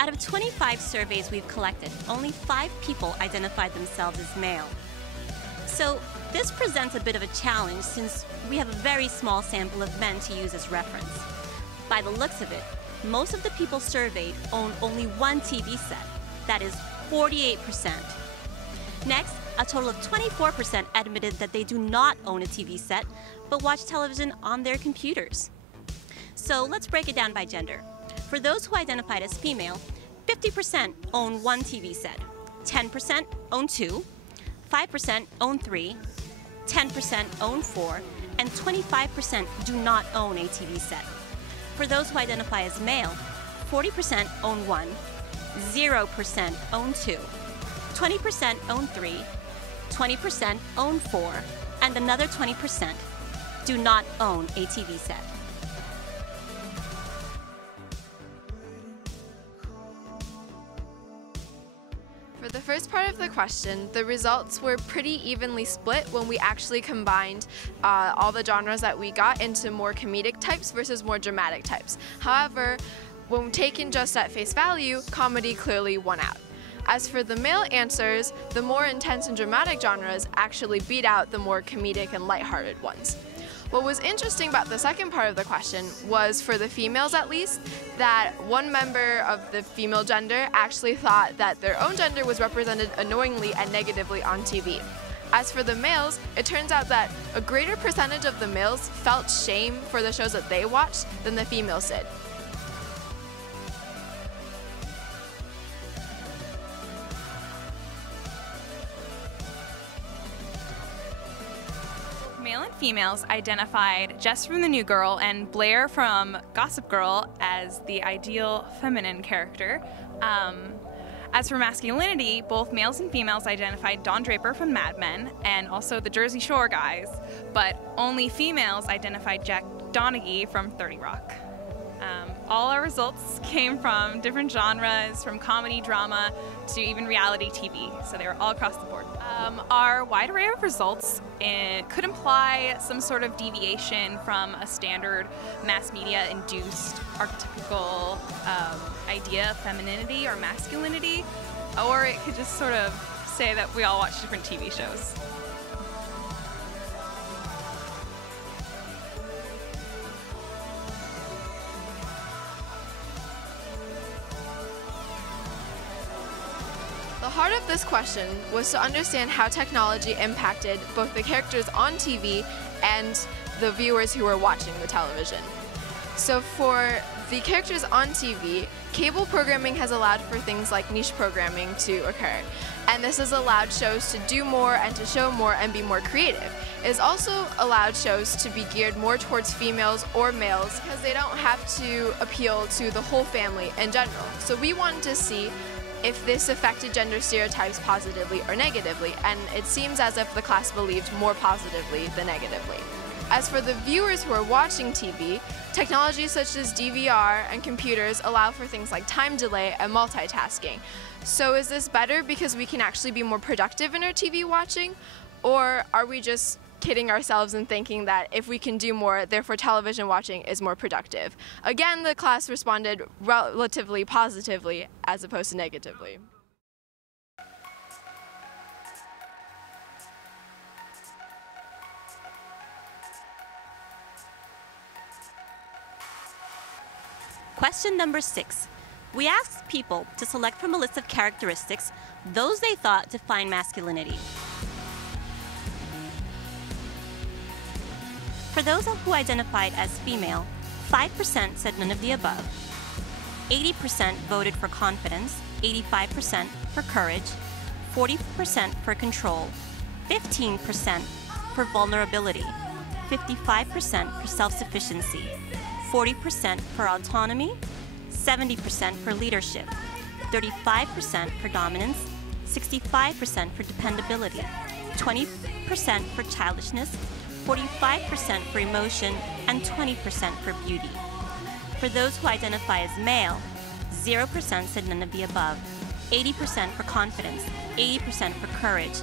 Out of 25 surveys we've collected, only 5 people identified themselves as male. So this presents a bit of a challenge since we have a very small sample of men to use as reference. By the looks of it, most of the people surveyed own only one TV set, that is 48%. Next, a total of 24% admitted that they do not own a TV set, but watch television on their computers. So let's break it down by gender. For those who identified as female, 50% own one TV set, 10% own 2, 5% own 3, 10% own 4, and 25% do not own a TV set. For those who identify as male, 40% own 1, 0% own 2, 20% own 3, 20% own 4, and another 20% do not own a TV set. For the first part of the question, the results were pretty evenly split when we actually combined all the genres that we got into more comedic types versus more dramatic types. However, when taken just at face value, comedy clearly won out. As for the male answers, the more intense and dramatic genres actually beat out the more comedic and lighthearted ones. What was interesting about the second part of the question was, for the females at least, that one member of the female gender actually thought that their own gender was represented annoyingly and negatively on TV. As for the males, it turns out that a greater percentage of the males felt shame for the shows that they watched than the females did. Male and females identified Jess from The New Girl and Blair from Gossip Girl as the ideal feminine character. As for masculinity, both males and females identified Don Draper from Mad Men and also the Jersey Shore guys, but only females identified Jack Donaghy from 30 Rock. All our results came from different genres, from comedy, drama, to even reality TV, so they were all across the board. Our wide array of results could imply some sort of deviation from a standard mass media-induced archetypical idea of femininity or masculinity, or it could just sort of say that we all watch different TV shows. The heart of this question was to understand how technology impacted both the characters on TV and the viewers who were watching the television. So for the characters on TV, cable programming has allowed for things like niche programming to occur, and this has allowed shows to do more and to show more and be more creative. It has also allowed shows to be geared more towards females or males because they don't have to appeal to the whole family in general. So we wanted to see if this affected gender stereotypes positively or negatively, and it seems as if the class believed more positively than negatively. As for the viewers who are watching TV, technologies such as DVR and computers allow for things like time delay and multitasking. So is this better because we can actually be more productive in our TV watching, or are we just kidding ourselves and thinking that if we can do more, therefore television watching is more productive? Again, the class responded relatively positively as opposed to negatively. Question number 6. We asked people to select from a list of characteristics those they thought define masculinity. For those who identified as female, 5% said none of the above. 80% voted for confidence, 85% for courage, 40% for control, 15% for vulnerability, 55% for self-sufficiency, 40% for autonomy, 70% for leadership, 35% for dominance, 65% for dependability, 20% for childishness, 45% for emotion, and 20% for beauty. For those who identify as male, 0% said none of the above, 80% for confidence, 80% for courage,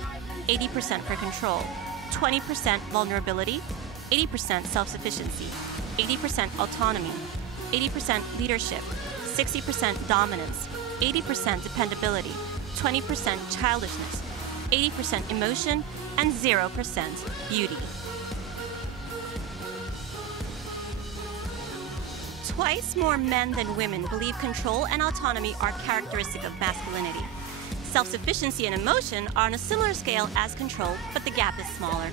80% for control, 20% vulnerability, 80% self-sufficiency, 80% autonomy, 80% leadership, 60% dominance, 80% dependability, 20% childishness, 80% emotion, and 0% beauty. Twice more men than women believe control and autonomy are characteristic of masculinity. Self-sufficiency and emotion are on a similar scale as control, but the gap is smaller.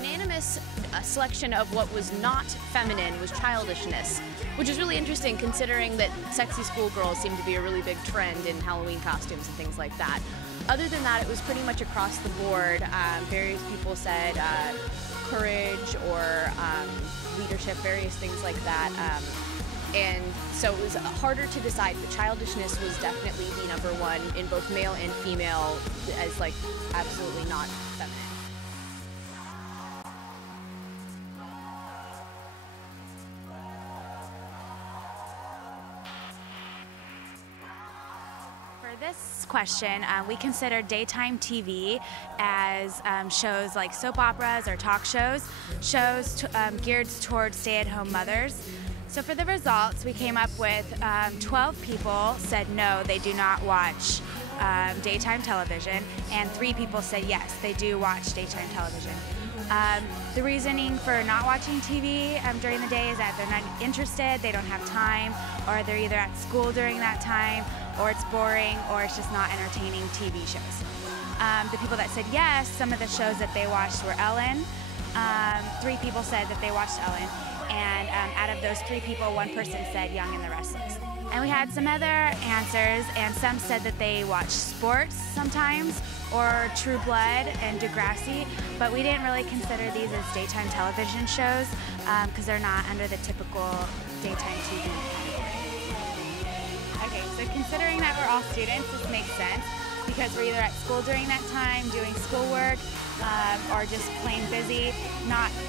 Unanimous selection of what was not feminine was childishness, which is really interesting considering that sexy schoolgirls seem to be a really big trend in Halloween costumes and things like that. Other than that, it was pretty much across the board. Various people said courage or leadership, various things like that. And so it was harder to decide, but childishness was definitely the #1 in both male and female as like absolutely not feminine. For this question, we consider daytime TV as shows like soap operas or talk shows, geared towards stay-at-home mothers. So for the results, we came up with 12 people said no, they do not watch daytime television, and 3 people said yes, they do watch daytime television. The reasoning for not watching TV during the day is that they're not interested, they don't have time, or they're either at school during that time, or it's boring, or it's just not entertaining TV shows. The people that said yes, some of the shows that they watched were Ellen. 3 people said that they watched Ellen, and out of those 3 people, 1 person said Young and the Restless. And we had some other answers, and some said that they watch sports sometimes, or True Blood and Degrassi, but we didn't really consider these as daytime television shows because they're not under the typical daytime TV category. Okay, so considering that we're all students, this makes sense because we're either at school during that time, doing schoolwork, or just plain busy,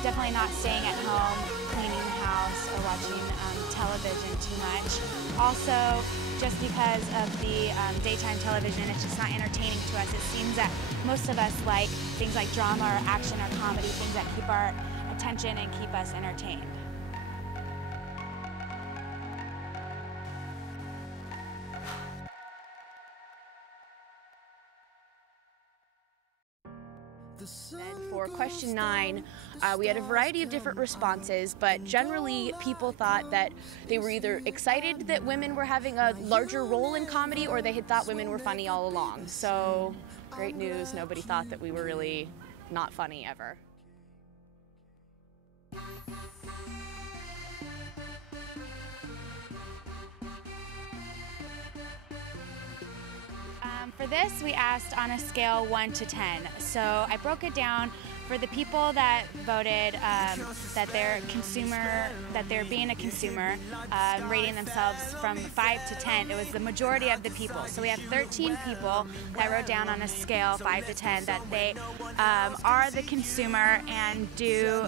definitely not staying at home, cleaning the house, or watching television too much. Also, just because of the daytime television, it's just not entertaining to us. It seems that most of us like things like drama or action or comedy, things that keep our attention and keep us entertained. And for question 9, we had a variety of different responses, but generally people thought that they were either excited that women were having a larger role in comedy, or they had thought women were funny all along. So great news, nobody thought that we were really not funny ever. For this, we asked on a scale 1 to 10. So I broke it down for the people that voted that they're being a consumer, rating themselves from 5 to 10. It was the majority of the people. So we have 13 people that wrote down on a scale 5 to 10 that they are the consumer and do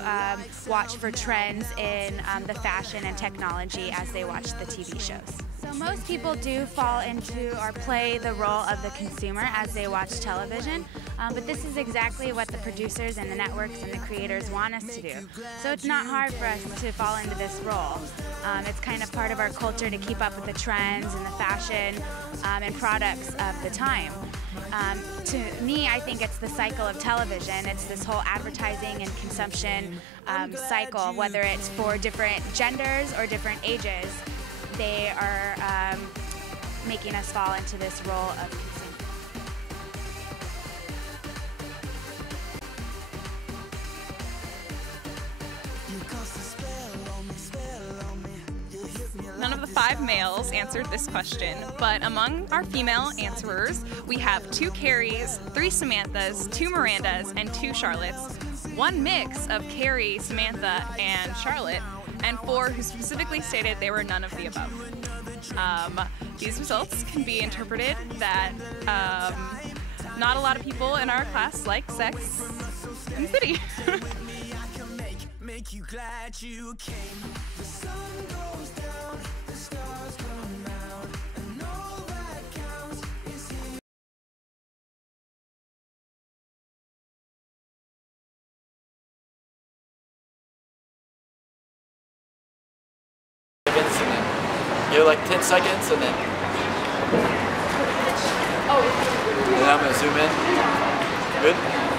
watch for trends in the fashion and technology as they watch the TV shows. So most people do fall into or play the role of the consumer as they watch television, but this is exactly what the producers and the networks and the creators want us to do. So it's not hard for us to fall into this role. It's kind of part of our culture to keep up with the trends and the fashion and products of the time. To me, I think it's the cycle of television. It's this whole advertising and consumption cycle, whether it's for different genders or different ages. They are making us fall into this role of consumer. None of the 5 males answered this question, but among our female answerers, we have 2 Carries, 3 Samanthas, 2 Mirandas, and 2 Charlottes, 1 mix of Carrie, Samantha, and Charlotte, and 4 who specifically stated they were none of the above. These results can be interpreted that not a lot of people in our class like Sex and the City. Make you glad you came. The sun goes down, the stars come out. Give it like 10 seconds and then I'm going to zoom in. Good?